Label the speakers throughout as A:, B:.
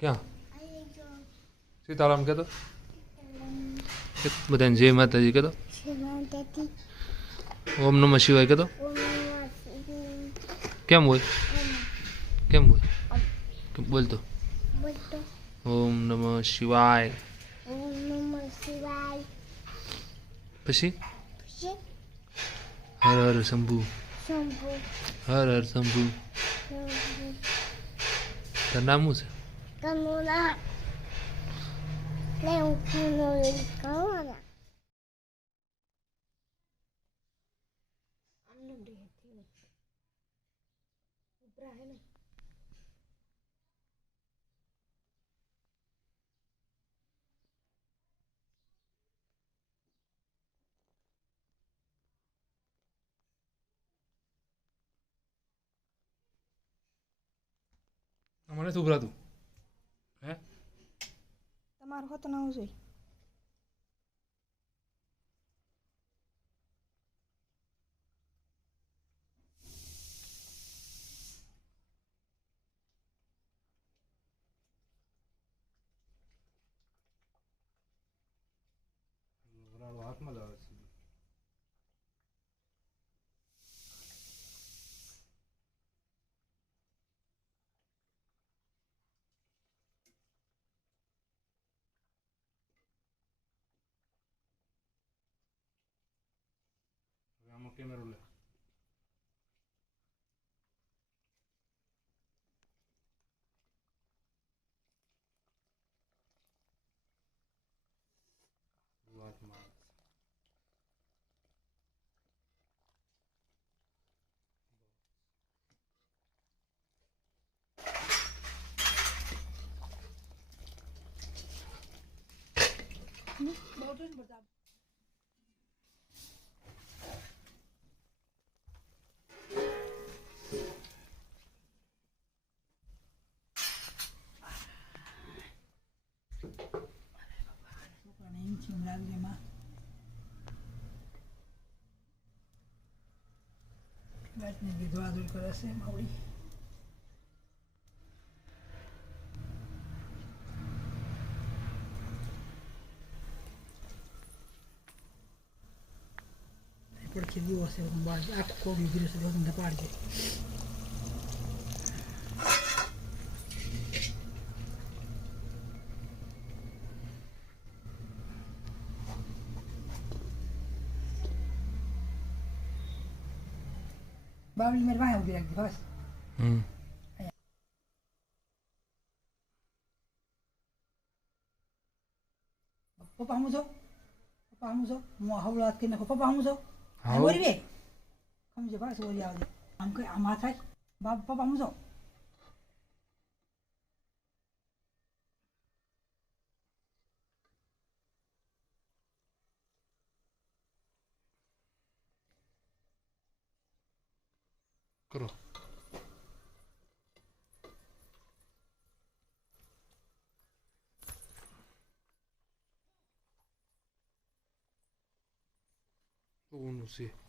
A: ક્યાં? સીતારામ કહેતો બધાને જય માતાજી કહેતો ઓમ નમઃ શિવાય કહેતો કેમ હોય કેમ હોય બોલતો ઓમ નમઃ શિવાય. પછી? હર હર શંભુ. હર હર શંભુ. તાર નામ શું છે
B: કનુના લે હું કનુના કનુના
A: મને શું ઉભરાતું હે
C: તમારું હોત ના જોઈએ
A: હાથમાં જ આવે છે હવે આમાં કેમેરો લે હાથમાં આવે
C: બી ધોવાધોઈ કરે છે માવડી પડખે દિવસ છે બાર આખું કોડી ગીરે છે બધું પાડજે રાખજે બસ
A: હમ
C: પપ્પા હમું છો પપ્પા હમું છો હું હવળો હાથ કરી નાખો પપ્પા છો. બે સમજે બસ આવજે આમ કઈ આમાં થાય બાપ પપ્પા છો
A: કરો ઊનું છે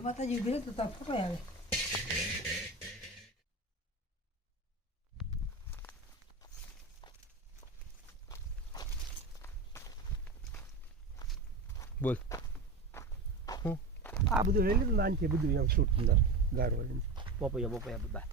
C: અને માતાજી ઊભી રહે તો તાર ફોટો આવે
A: બોલ
D: આ બધું લઈ લીધું નાનથી બધું એમ શૂટ અંદર ગારો પોપૈયા બપૈયા બધા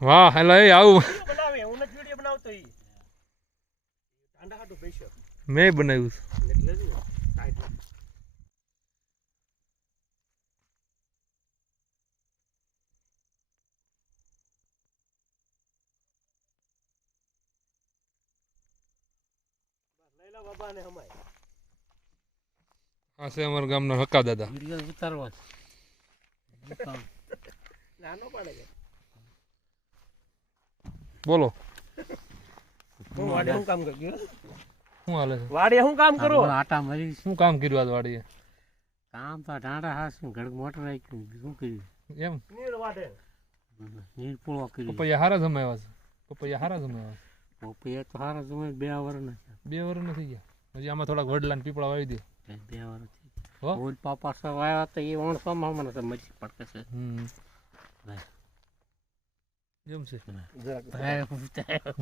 A: વાહ હેલો એ આવું.
D: બનાવે હું નથી વીડિયો બનાવતો ઈ ઠંડા હાટું પૈસા
A: મેં બનાવ્યું છે.
D: એટલે જ ને ટાઈટ ને હમાય
A: આ છે અમારા ગામનો હક્કા દાદા.
E: ઉતારવા છે.
D: નાનો પડે છે.
A: બોલો.
D: હું વાડે શું કામ કર્યું
A: શું હાલે છે?
D: વાડે શું કામ કરો?
E: આટા મારી
A: શું કામ કર્યું આજ વાડીએ?
E: કામ તો ઢાંડા હાસ ઘડ મોટર રાખ્યું શું કર્યું?
A: એમ?
D: નીર વાડે
E: નીર પૂળો કર્યું.
A: પપૈયા હારા જમાવ્યા છે. પપૈયા હારા જમાવ્યા
E: પપૈયા તો સારા જમાય બે
A: છે બે વર નથી ગયા. હજી આમાં થોડાક વડલા ને પીપળા વાવી દે.
E: છે બે વર્ષ
A: હો?
E: ઓલ પાપા સવાયા તો એ ઓણસો માં મને તો મજી પડકે છે.
A: હમ.
E: હા.
A: એમ છે
D: જરાક
E: ભાઈ ઉતાર્યો.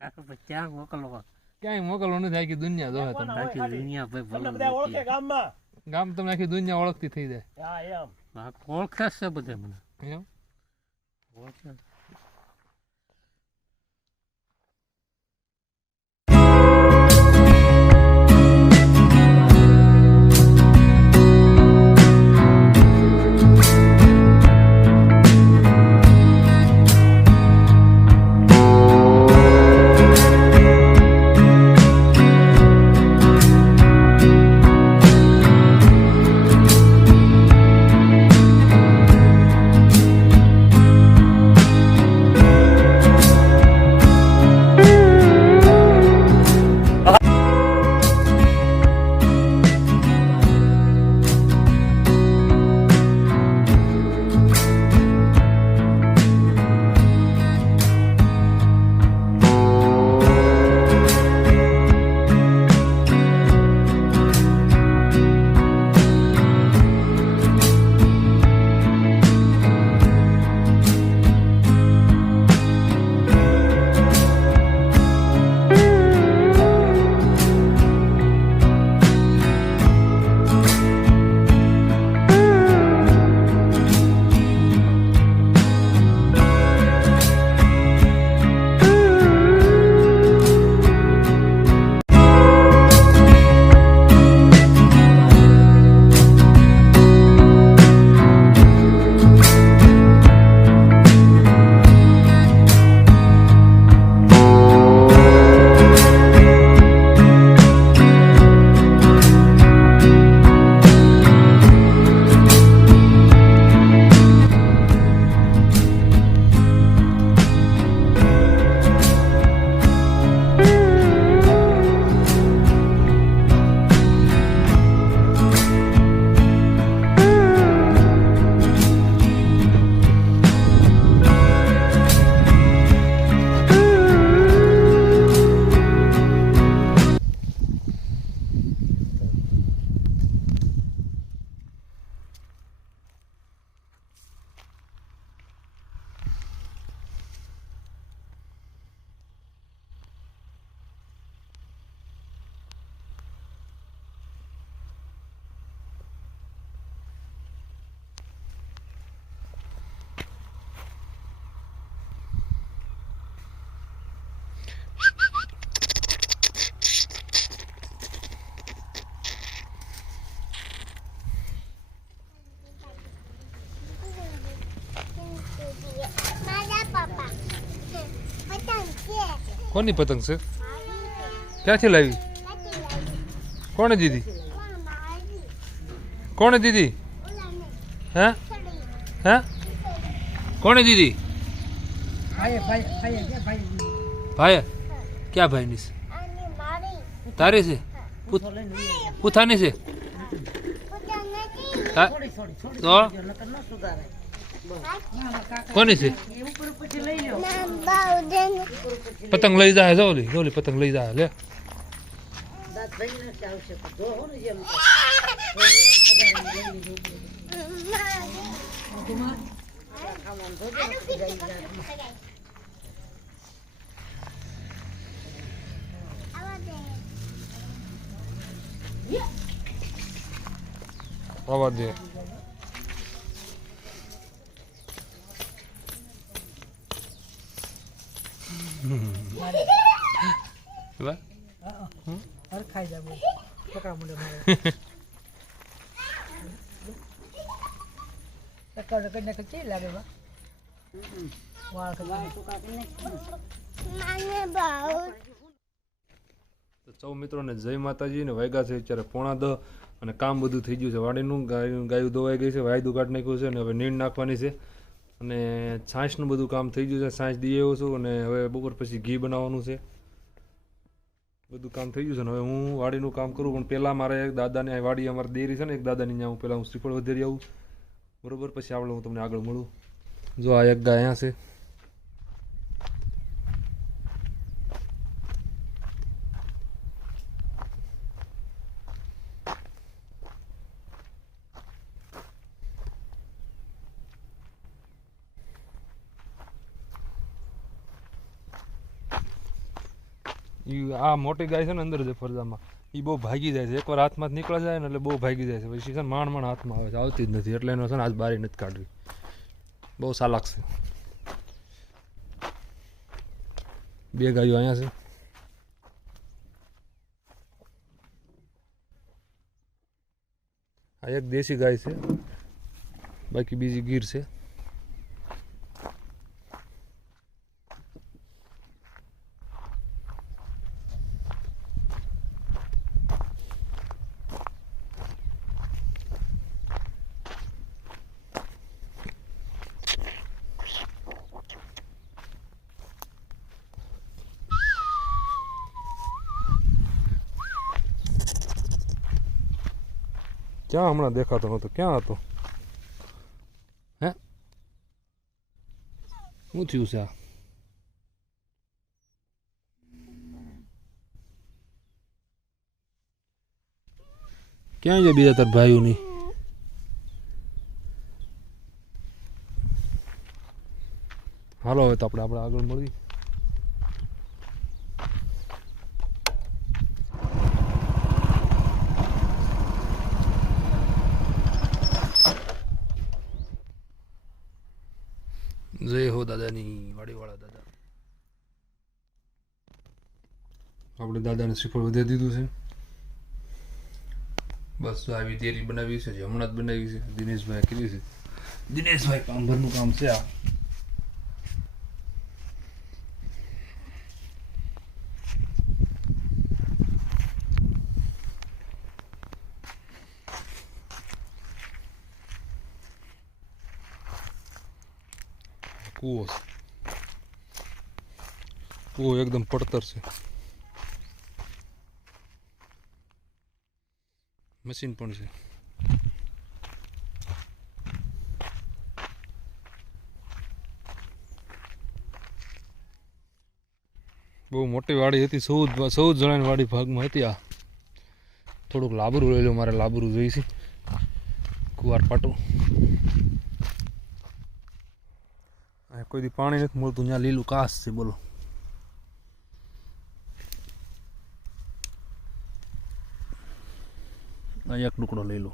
E: તારે પછી ક્યાં મોકલવો
A: ક્યાંય મોકલવું નથી આખી દુનિયા
E: ભાઈ
D: તમને બધા ઓળખે ગામમાં
A: ગામ તમને આખી દુનિયા ઓળખતી થઈ જાય
E: ઓળખે છે બધે મને
A: એમ
E: ઓળખે
A: કોની પતંગ છે? ક્યાંથી લાવી? કોણે દીધી?
B: કોણ
A: દીધી? હે? હે? કોણે દીધી?
C: ભાઈ
A: ક્યાં ભાઈની છે? તારી છે? પૂથાની છે? તો? કોની છે? પતંગ લઈ જાય જો ઓલી ઓલી પતંગ લઈ જાય લે. આવા દે.
C: ખાઈ જાય બોલ પકડા મુંડે મારે ટક્કર ટક્કર ને કચી લાગે બા વાળ કચી
A: તો સૌ મિત્રોને જય માતાજી ને વાયગા છે અત્યારે પોણા દહ અને કામ બધું થઈ ગયું છે. વાડીનું ગાયું ગાયું દોવાઈ ગઈ છે વાયદું કાઢ નાખ્યું છે અને હવે નીણ નાખવાની છે. અને છાશનું બધું કામ થઈ ગયું છે. છાશ દઈ આવ્યો છું અને હવે બપોર પછી ઘી બનાવવાનું છે. બધું કામ થઈ ગયું છે ને, હવે હું વાડીનું કામ કરું, પણ પહેલાં મારે દાદાને આ વાડી અમારી દેરી છે ને, એક દાદાની ત્યાં હું પહેલાં હું શ્રીફળ વધેરી આવું. બરોબર, પછી આવડે હું તમને આગળ મળું. જો આ એક ગાય છે. ઈ આ મોટી ગાય છે ને અંદર છે ફરજામાં. એ બહુ ભાગી જાય છે. એકવાર હાથમાં નીકળે જાય ને એટલે બહુ ભાગી જાય છે. પછી છે માણ માણ હાથમાં આવે છે. આવતી જ નથી. એટલે એનો છે ને આજ બારી નથી કાઢવી. બહુ સાલાક છે. બે ગાયો અહીંયા છે. આ એક દેશી ગાય છે. બાકી બીજી ગીર છે. ક્યાં હમણાં દેખાતો નહોતો? ક્યાં હતો? હે? શું થયું છે આ? ક્યાં છે બીજા તાર ભાઈઓની? હાલો, હવે તો આપણે આપણે આગળ મળીએ જય હો દાદાની વાડીવાળા દાદા. આપણે દાદાને શ્રીફળ વધારી દીધું છે. બસ આવી તેરી બનાવી છે હમણાં જ બનાવી છે. દિનેશભાઈ કીધી છે. દિનેશભાઈ કામ ભરનું કામ છે આ. કૂવો છે કૂવો એકદમ પડતર છે મશીન પણ છે બહુ મોટી વાડી હતી. ચૌદ ચૌદ જણાની વાડી ભાગમાં હતી આ. થોડુંક લાબરું લઈ મારે લાબરું જોઈશે. કુવાર પાટું કોઈ પાણી નથી મળતું, ત્યાં લીલું કાસ છે, બોલો. એક ટુકડો લઈ લો.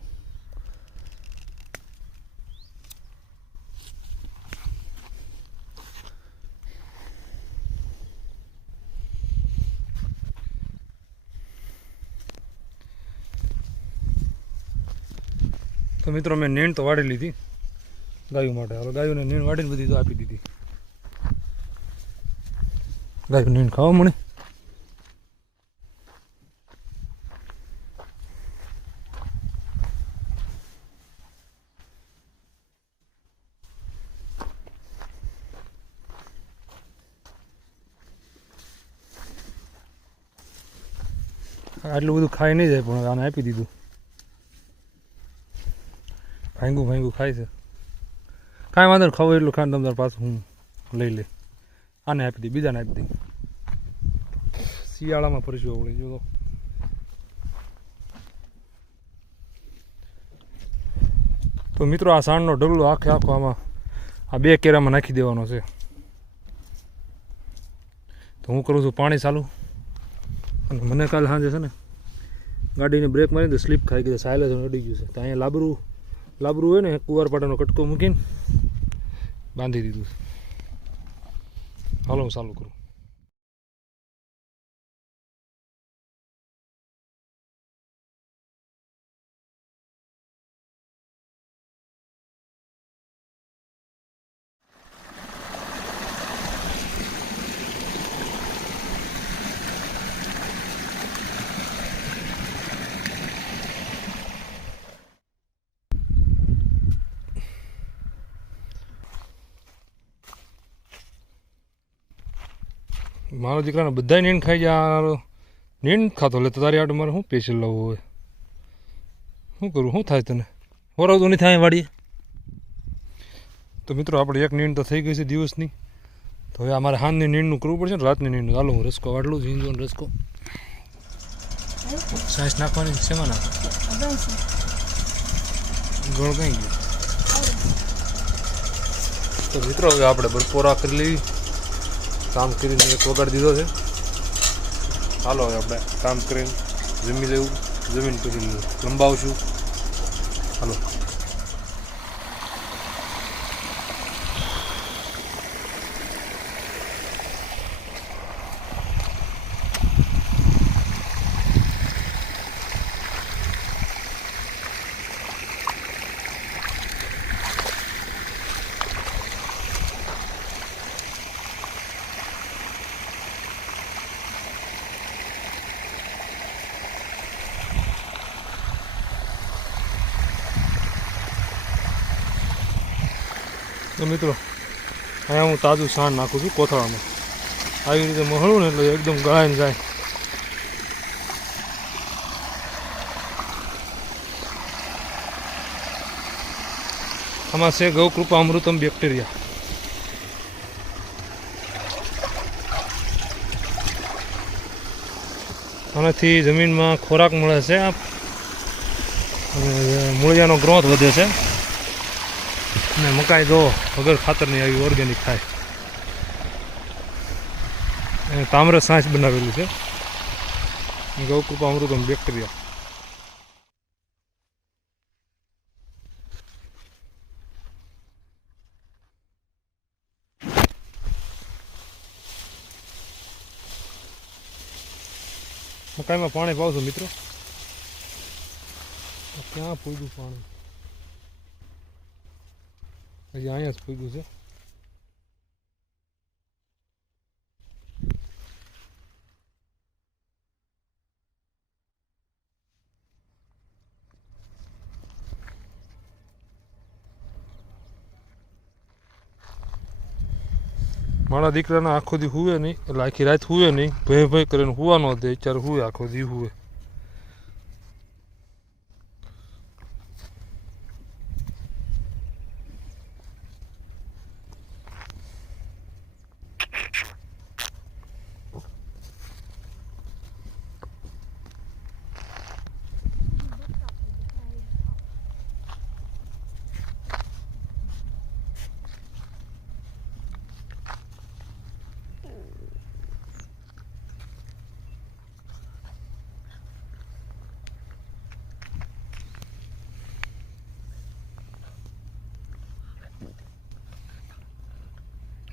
A: તો મિત્રો, મેં નીણ તો વાળી લીધી. ગાયો માટે. હવે ગાયોને નીણ વાટીને બધી તો આપી દીધી. ગાયું નીણ ખાવા મળે? આટલું બધું ખાઈ નહીં જાય, પણ આને આપી દીધું. ભાંગું ભાંગું ખાય છે. કાંઈ વાંધો નહીં ખાવું એટલું ખાંડ તમારે પાછું હું લઈ લે આને આપી દઈ બીજાને આપી દઈ શિયાળામાં ફરીશું વળી જો તો. મિત્રો, આ સાણનો ડગલો આખે આખો આમાં, આ બે કેરામાં નાખી દેવાનો છે. તો હું કરું છું પાણી ચાલુ. અને મને કાલ સાંજે છે ને, ગાડીને બ્રેક મારી સ્લીપ ખાઈ ગઈ સાયલેન્સ અડી ગયું છે. તો અહીંયા લાબરું લાબરું હોય ને કુવારપાટાનો કટકો મૂકીને બાંધી દીધું હાલો હું ચાલુ કરું. મારા દીકરાને બધાય નીંદ ખાઈ જાય નીંદ ખાતો લે તો તારી આટો મારે શું સ્પેશિયલ લાવવું હોય? શું કરું, શું થાય તને? વરાવતું નહીં થાય વાડીએ. તો મિત્રો, આપણે એક નીંદ તો થઈ ગઈ છે દિવસની. તો હવે અમારે હાનની નીંદનું કરવું પડશે ને, રાતની નીંદનું ચાલો, હું રસકો વાટલું છું હિંદુનો રસકો. સાઈસ નાખવાની શેમાં નાખ ગળ કઈ ગયું. તો મિત્રો, હવે આપણે બપોરા કરી લેવી. કામ કરીને એક વગાડ દીધો છે. ચાલો હવે આપણે કામ કરીને જમી લેવું. જમીન પછી લંબાવશું હાલો તો મિત્રો અહીંયા હું તાજું સાણ નાખું છું કોથળામાં. આવી રીતે મહળું ને એટલે એકદમ ગળાઈને જાય. આમાં છે ગૌ કૃપા અમૃતમ બેક્ટેરિયા. આનાથી જમીનમાં ખોરાક મળે છે. મૂળિયાનો ગ્રોથ વધે છે. અને મકાઈ જો વગર ખાતરની આવી ઓર્ગેનિક થાય. એને તામ્ર સાંચ બનાવેલું છે. ગૌકૃપા અમૃતમ બેક્ટેરિયા મકાઈમાં પાણી પાવશું મિત્રો? ક્યાં પૂછ્યું પાણી? હજી અહીંયા જ પૂગ્યું છે મારા દીકરાના આખો દી હુવે નહીં એટલે આખી રાત હુવે નહીં, ભય ભય કરીને હુવાનો દે, અત્યારે હુવે આખો દી હુવે.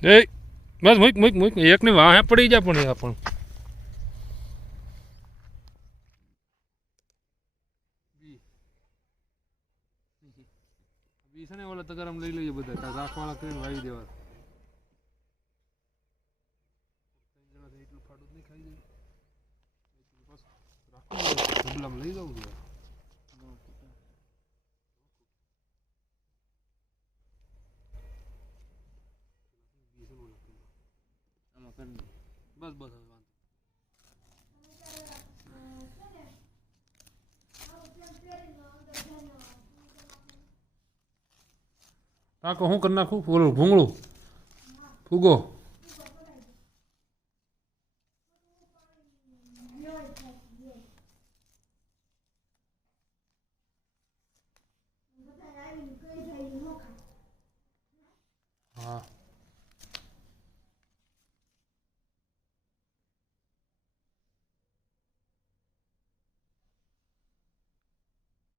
A: એ બસ મૂક મૂક મૂક. એકની વાહે પડી જા પણ આપણ પણ. બી છે ને ઓલા તગારામ લઈ લઈએ બધા. રાખવાળા કરીને વાવી દેવા એટલું ખાડું નહીં ખાઈ જાય. લઈ લઈ જવું જોઈએ બસ બસ કાકો શું કરી નાખું? ભૂંગળું. ફૂગો.